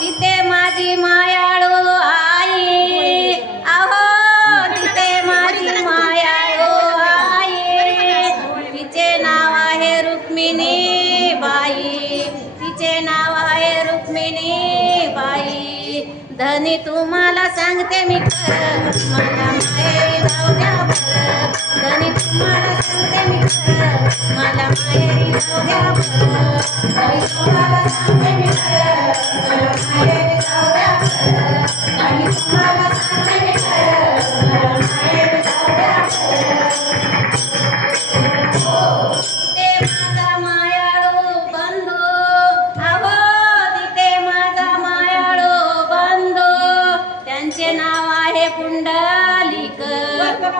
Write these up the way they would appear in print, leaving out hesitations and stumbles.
तिथे माझी मायाळू आई, अहो तिथे माझी मायाळू आई, तिचे नाव आहे रुक्मिणी बाई, तिचे नाव आहे रुक्मिणी बाई. धनी तुम्हाला सांगते मी खरं, मला माहेरी जाऊ द्या बरं. धनी तुम्हाला सांगते मी खरं, मला माहेरी जाऊ द्या बरं. धनी तुम्हाला सांगते मी खरं, मला माहेरी जाऊ द्या बरं. धनी तुम्हाला सांगते मी खरं, मला माहेरी जाऊ द्या बरं. तिथे माझा मायाळू बंधू, अहो तिथे माझा मायाळू बंधू, त्यांचे नाव आहे पुंडलिक,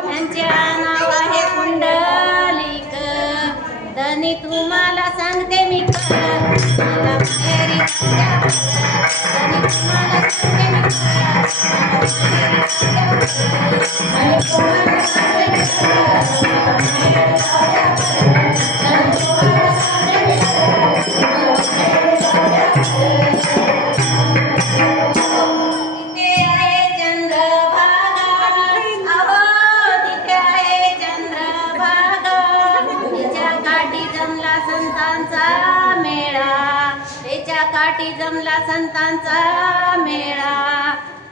त्यांचे नाव आहे पुंडलिक. धनी तुम्हाला सांगते मी खरं, मला माहेरी जाऊ द्या बरं. धनी तुम्हाला सांगते मी खरं, मला माहेरी जाऊ द्या बरं. धनी तुम्हाला सांगते मी खरं, मला माहेरी जाऊ द्या बरं. धनी तुम्हाला सांगते मी खरं, मला माहेरी जाऊ द्या बरं. तिथे आहे चंद्रभागा, अहो तिथे आहे चंद्रभागा, तिच्या काठी जमला संतांचा मेळा, तिच्या काठी जमला संतांचा मेळा.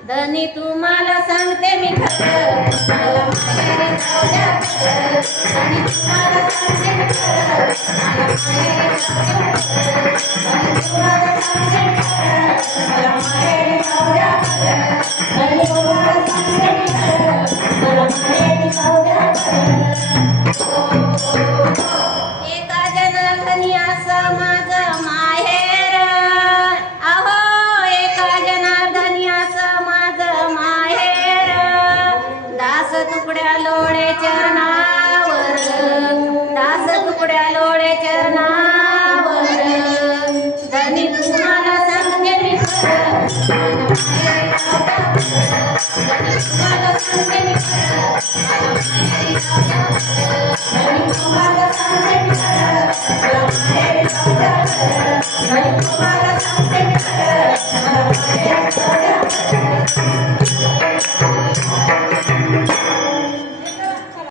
धनी तुम्हाला सांगते मी खरं, मला माहेरी जाऊ द्या बरं. धनी तुम्हाला सांगते मी खरं, मला माहेरी जाऊ द्या बरं. धनी तुम्हाला सांगते मी खरं, मला माहेरी जाऊ द्या बरं. धनी तुम्हाला सांगते मी खरं, मला माहेरी जाऊ द्या बरं. एका जनार्दनी असं माझं माहेर, अहो एका जनार्दनी असं माझं माहेर. दास तुकड्या लोळे चरणावर, दास तुकड्या लोळे चरणावर. धनी तुम्हाला सांगते मी खरं, मला माहेरी जाऊ द्या बरं. धनी तुम्हाला सांगते मी खरं, मला माहेरी जाऊ द्या बरं. धनी तुम्हाला सांगते मी खरं, मला माहेरी जाऊ द्या बरं. धनी तुम्हाला सांगते मी खरं, मला माहेरी जाऊ द्या बरं.